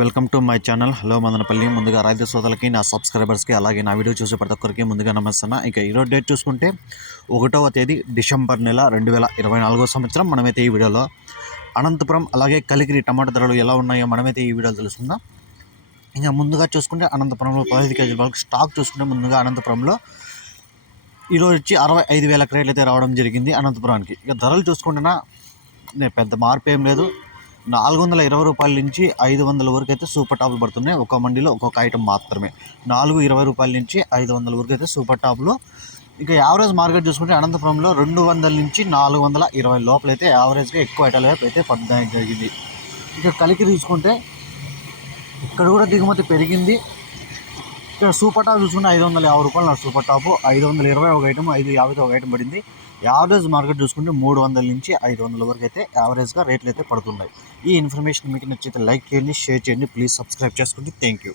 Welcome to my channel. Hello Madanapalle. ముందుగా రైతు సోదరులకి నా సబ్స్క్రైబర్స్కి అలాగే నా వీడియో చూసే ప్రతి ఒక్కరికి ముందుగా నమస్తున్నా ఇక ఈరోజు డేట్ చూసుకుంటే ఒకటవ తేదీ డిసెంబర్ నెల రెండు వేల ఇరవై నాలుగో సంవత్సరం. మనమైతే ఈ వీడియోలో అనంతపురం అలాగే కలికిరి టమాటా ధరలు ఎలా ఉన్నాయో మనమైతే ఈ వీడియోలో తెలుసుకుందాం. ఇంకా ముందుగా చూసుకుంటే అనంతపురంలో పదహైదు కేజీల వరకు స్టాక్ చూసుకుంటే ముందుగా అనంతపురంలో ఈరోజు వచ్చి అరవై ఐదు వేల క్రేట్లు అయితే రావడం జరిగింది అనంతపురానికి. ఇక ధరలు చూసుకుంటున్నా నేను పెద్ద మార్పు ఏం లేదు. నాలుగు వందల ఇరవై రూపాయల నుంచి ఐదు వందల వరకు అయితే సూపర్ టాప్లు పడుతున్నాయి. ఒక మండీలో ఒక్కొక్క ఐటమ్ మాత్రమే. నాలుగు ఇరవై రూపాయల నుంచి ఐదు వందల వరకు అయితే సూపర్ టాప్లు. ఇక యావరేజ్ మార్కెట్ చూసుకుంటే అనంతపురంలో రెండు వందల నుంచి నాలుగు వందల ఇరవై లోపల అయితే యావరేజ్గా ఎక్కువ ఐటాల వైపు అయితే పడడం జరిగింది. ఇక కలికి తీసుకుంటే ఇక్కడ కూడా దిగుమతి పెరిగింది. ఇక్కడ సూపర్ టాప్ చూసుకుంటే ఐదు వందల యాభై రూపాయలు నా సూపర్ టాప్. ఐదు వందల ఇరవై ఒక ఐటమ్ ఐదు యాభైతో ఒక ఐటమ్ పడింది. యావరేజ్ మార్కెట్ చూసుకుంటే మూడు వందల నుంచి ఐదు వందల వరకు అయితే యావరేజ్గా రేట్లు అయితే పడుతున్నాయి. ఈ ఇన్ఫర్మేషన్ మీకు నచ్చితే లైక్ చేయండి షేర్ చేయండి. ప్లీజ్ సబ్స్క్రైబ్ చేసుకోండి. Thank you